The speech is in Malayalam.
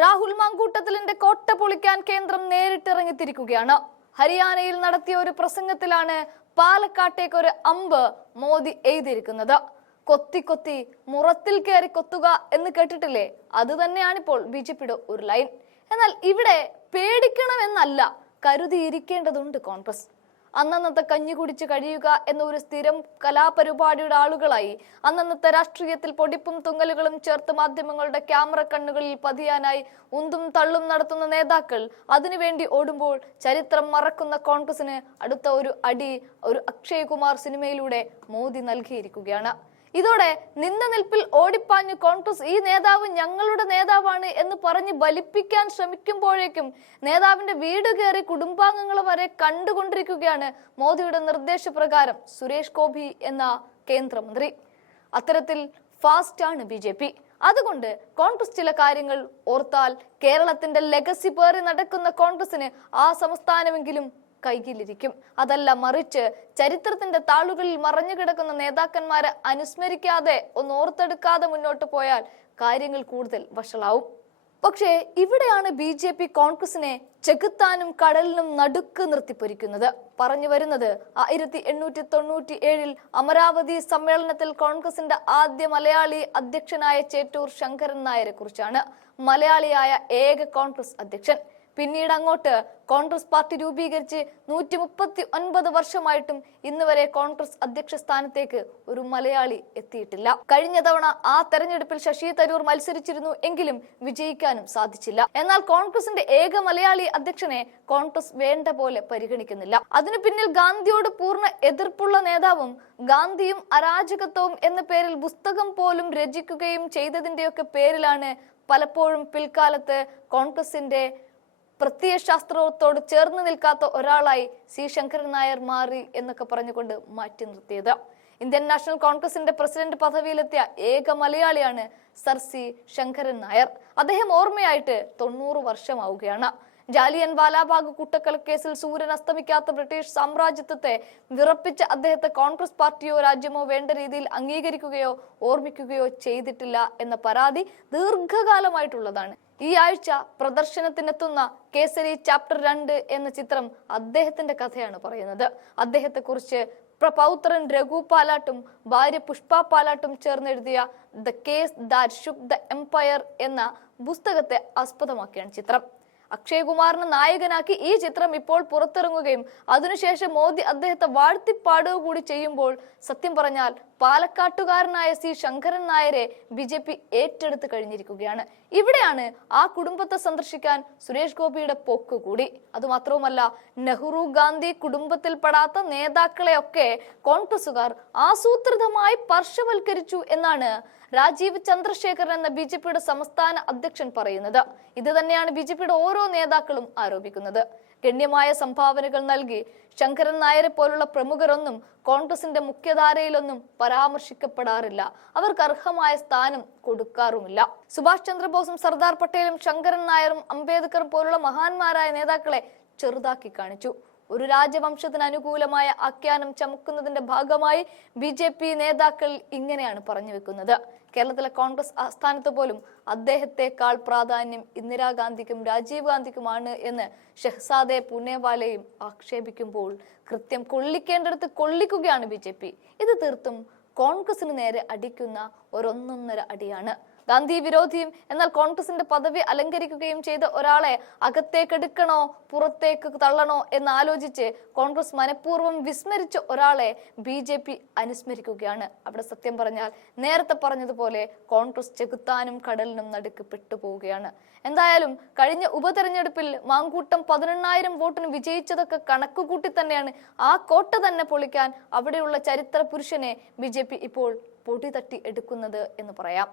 രാഹുൽ മാങ്കൂട്ടത്തിലിന്റെ കോട്ട പൊളിക്കാൻ കേന്ദ്രം നേരിട്ടിറങ്ങിത്തിരിക്കുകയാണ്. ഹരിയാനയിൽ നടത്തിയ ഒരു പ്രസംഗത്തിലാണ് പാലക്കാട്ടേക്ക് ഒരു അമ്പ് മോദി എഴുതിയിരിക്കുന്നത്. കൊത്തി കൊത്തി മുറത്തിൽ കയറി കൊത്തുക എന്ന് കേട്ടിട്ടില്ലേ? അത് തന്നെയാണിപ്പോൾ ബി ജെ പിയുടെ ഒരു ലൈൻ. എന്നാൽ ഇവിടെ പേടിക്കണമെന്നല്ല കരുതിയിരിക്കേണ്ടതുണ്ട് കോൺഗ്രസ്. അന്നന്നത്തെ കഞ്ഞി കുടിച്ച് കഴിയുക എന്ന ഒരു സ്ഥിരം കലാപരിപാടിയുടെ ആളുകളായി അന്നന്നത്തെ രാഷ്ട്രീയത്തിൽ പൊടിപ്പും തുങ്ങലുകളും ചേർത്ത് മാധ്യമങ്ങളുടെ ക്യാമറ കണ്ണുകളിൽ പതിയാനായി ഉന്തും തള്ളും നടത്തുന്ന നേതാക്കൾ അതിനുവേണ്ടി ഓടുമ്പോൾ ചരിത്രം മറക്കുന്ന കോൺഗ്രസിന് അടുത്ത ഒരു അടി ഒരു അക്ഷയ് കുമാർ സിനിമയിലൂടെ മോദി നൽകിയിരിക്കുകയാണ്. ഇതോടെ നിന്ന നിൽപ്പിൽ ഓടിപ്പാഞ്ഞു കോൺഗ്രസ് ഈ നേതാവ് ഞങ്ങളുടെ നേതാവാണ് എന്ന് പറഞ്ഞ് ബലിപ്പിക്കാൻ ശ്രമിക്കുമ്പോഴേക്കും നേതാവിന്റെ വീട് കയറി കുടുംബാംഗങ്ങൾ വരെ കണ്ടുകൊണ്ടിരിക്കുകയാണ് മോദിയുടെ നിർദ്ദേശപ്രകാരം സുരേഷ് ഗോപി എന്ന കേന്ദ്രമന്ത്രി. അത്തരത്തിൽ ഫാസ്റ്റ് ആണ് ബി ജെ പി. അതുകൊണ്ട് കോൺഗ്രസ് ചില കാര്യങ്ങൾ ഓർത്താൽ കേരളത്തിന്റെ ലെഗസി പേറി നടക്കുന്ന കോൺഗ്രസിന് ആ സംസ്ഥാനമെങ്കിലും കൈകിലിരിക്കും അതല്ല മറിച്ച് ചരിത്രത്തിന്റെ താളുകളിൽ മറഞ്ഞു കിടക്കുന്ന നേതാക്കന്മാരെ അനുസ്മരിക്കാതെ ഒന്ന് ഓർത്തെടുക്കാതെ മുന്നോട്ട് പോയാൽ കാര്യങ്ങൾ കൂടുതൽ വഷളാവും. പക്ഷേ ഇവിടെയാണ് ബി ജെ പി കോൺഗ്രസിനെ ചെകുത്താനും കടലിനും നടുക്ക് നിർത്തിപ്പൊരിക്കുന്നത്. പറഞ്ഞു വരുന്നത് ആയിരത്തി എണ്ണൂറ്റി തൊണ്ണൂറ്റി ഏഴിൽ അമരാവതി സമ്മേളനത്തിൽ കോൺഗ്രസിന്റെ ആദ്യ മലയാളി അധ്യക്ഷനായ ചേറ്റൂർ ശങ്കരൻ നായരെ കുറിച്ചാണ്. മലയാളിയായ ഏക കോൺഗ്രസ് അധ്യക്ഷൻ. പിന്നീട് അങ്ങോട്ട് കോൺഗ്രസ് പാർട്ടി രൂപീകരിച്ച് നൂറ്റി മുപ്പത്തി ഒൻപത് വർഷമായിട്ടും ഇന്ന് വരെ കോൺഗ്രസ് അധ്യക്ഷ സ്ഥാനത്തേക്ക് ഒരു മലയാളി എത്തിയിട്ടില്ല. കഴിഞ്ഞ തവണ ആ തെരഞ്ഞെടുപ്പിൽ ശശി തരൂർ മത്സരിച്ചിരുന്നു എങ്കിലും വിജയിക്കാനും സാധിച്ചില്ല. എന്നാൽ കോൺഗ്രസിന്റെ ഏക മലയാളി അധ്യക്ഷനെ കോൺഗ്രസ് വേണ്ട പോലെ പരിഗണിക്കുന്നില്ല. അതിനു പിന്നിൽ ഗാന്ധിയോട് പൂർണ എതിർപ്പുള്ള നേതാവും ഗാന്ധിയും അരാജകത്വവും എന്ന പേരിൽ പുസ്തകം പോലും രചിക്കുകയും ചെയ്തതിന്റെയൊക്കെ പേരിലാണ് പലപ്പോഴും പിൽക്കാലത്ത് കോൺഗ്രസിന്റെ പ്രത്യയശാസ്ത്രത്തോട് ചേർന്ന് നിൽക്കാത്ത ഒരാളായി സി. ശങ്കരൻ നായർ മാറി എന്നൊക്കെ പറഞ്ഞുകൊണ്ട് മാറ്റി നിർത്തിയത്. ഇന്ത്യൻ നാഷണൽ കോൺഗ്രസിന്റെ പ്രസിഡന്റ് പദവിയിലെത്തിയ ഏക മലയാളിയാണ് സർ സി. ശങ്കരൻ നായർ. അദ്ദേഹം ഓർമ്മയായിട്ട് തൊണ്ണൂറ് വർഷമാവുകയാണ്. ജാലിയൻ വാലാബാഗ് കൂട്ടക്കൽ കേസിൽ സൂര്യൻ അസ്തമിക്കാത്ത ബ്രിട്ടീഷ് സാമ്രാജ്യത്വത്തെ വിറപ്പിച്ച അദ്ദേഹത്തെ കോൺഗ്രസ് പാർട്ടിയോ രാജ്യമോ വേണ്ട രീതിയിൽ അംഗീകരിക്കുകയോ ഓർമ്മിക്കുകയോ ചെയ്തിട്ടില്ല എന്ന പരാതി ദീർഘകാലമായിട്ടുള്ളതാണ്. ഈ ആഴ്ച പ്രദർശനത്തിനെത്തുന്ന കേസരി ചാപ്റ്റർ രണ്ട് എന്ന ചിത്രം അദ്ദേഹത്തിന്റെ കഥയാണ് പറയുന്നത്. അദ്ദേഹത്തെ കുറിച്ച് പ്രപൗത്രൻ രഘു പാലാട്ടും ഭാര്യ പുഷ്പ പാലാട്ടും ചേർന്നെഴുതിയ the case that shook the empire എന്ന പുസ്തകത്തെ ആസ്പദമാക്കിയാണ് ചിത്രം. അക്ഷയ് കുമാറിനെ നായകനാക്കി ഈ ചിത്രം ഇപ്പോൾ പുറത്തിറങ്ങുകയും അതിനുശേഷം മോദി അദ്ദേഹത്തെ വാഴ്ത്തിപ്പാടുക കൂടി ചെയ്യുമ്പോൾ സത്യം പറഞ്ഞാൽ പാലക്കാട്ടുകാരനായ സി ശങ്കരൻ നായരെ ബി ജെ പി ഏറ്റെടുത്ത് കഴിഞ്ഞിരിക്കുകയാണ്. ഇവിടെയാണ് ആ കുടുംബത്തെ സന്ദർശിക്കാൻ സുരേഷ് ഗോപിയുടെ പോക്ക് കൂടി. അതുമാത്രവുമല്ല നെഹ്റു ഗാന്ധി കുടുംബത്തിൽപ്പെടാത്ത നേതാക്കളെയൊക്കെ കോൺഗ്രസുകാർ ആസൂത്രിതമായി പാർശ്വവൽക്കരിച്ചു എന്നാണ് രാജീവ് ചന്ദ്രശേഖരൻ എന്ന ബി ജെ പിയുടെ സംസ്ഥാന അധ്യക്ഷൻ പറയുന്നത്. ഇത് തന്നെയാണ് ബി ജെ പിയുടെ ഓരോ നേതാക്കളും ആരോപിക്കുന്നത്. ഗണ്യമായ സംഭാവനകൾ നൽകി ശങ്കരൻ നായരെ പോലുള്ള പ്രമുഖരൊന്നും കോൺഗ്രസിന്റെ മുഖ്യധാരയിലൊന്നും പരാമർശിക്കപ്പെടാറില്ല. അവർക്ക് അർഹമായ സ്ഥാനം കൊടുക്കാറുമില്ല. സുഭാഷ് ചന്ദ്രബോസും സർദാർ പട്ടേലും ശങ്കരൻ നായരും അംബേദ്കറും പോലുള്ള മഹാന്മാരായ നേതാക്കളെ ചെറുതാക്കി കാണിച്ചു. ഒരു രാജവംശത്തിന് അനുകൂലമായ ആഖ്യാനം ചമക്കുന്നതിന്റെ ഭാഗമായി ബി ജെ പി നേതാക്കൾ ഇങ്ങനെയാണ് പറഞ്ഞു വെക്കുന്നത്. കേരളത്തിലെ കോൺഗ്രസ് ആസ്ഥാനത്ത് പോലും അദ്ദേഹത്തെക്കാൾ പ്രാധാന്യം ഇന്ദിരാഗാന്ധിക്കും രാജീവ് ഗാന്ധിക്കുമാണ് എന്ന് ഷെഹ്സാദെ പുനേവാലയും ആക്ഷേപിക്കുമ്പോൾ കൃത്യം കൊള്ളിക്കേണ്ടടുത്ത് കൊള്ളിക്കുകയാണ് ബി ഇത് തീർത്തും കോൺഗ്രസിന് നേരെ അടിക്കുന്ന ഒരൊന്നൊന്നര അടിയാണ്. ഗാന്ധി വിരോധിയും എന്നാൽ കോൺഗ്രസിന്റെ പദവി അലങ്കരിക്കുകയും ചെയ്ത ഒരാളെ അകത്തേക്കെടുക്കണോ പുറത്തേക്ക് തള്ളണോ എന്ന് ആലോചിച്ച് കോൺഗ്രസ് മനഃപൂർവം വിസ്മരിച്ച ഒരാളെ ബി ജെ പി അനുസ്മരിക്കുകയാണ്. അവിടെ സത്യം പറഞ്ഞാൽ നേരത്തെ പറഞ്ഞതുപോലെ കോൺഗ്രസ് ചെകുത്താനും കടലിനും നടുക്ക് പെട്ടുപോവുകയാണ്. എന്തായാലും കഴിഞ്ഞ ഉപതെരഞ്ഞെടുപ്പിൽ മാങ്കൂട്ടം പതിനെണ്ണായിരം വോട്ടിന് വിജയിച്ചതൊക്കെ കണക്കുകൂട്ടി തന്നെയാണ് ആ കോട്ട തന്നെ പൊളിക്കാൻ അവിടെയുള്ള ചരിത്ര പുരുഷനെ ബി ഇപ്പോൾ പൊടി തട്ടി എടുക്കുന്നത് എന്ന് പറയാം.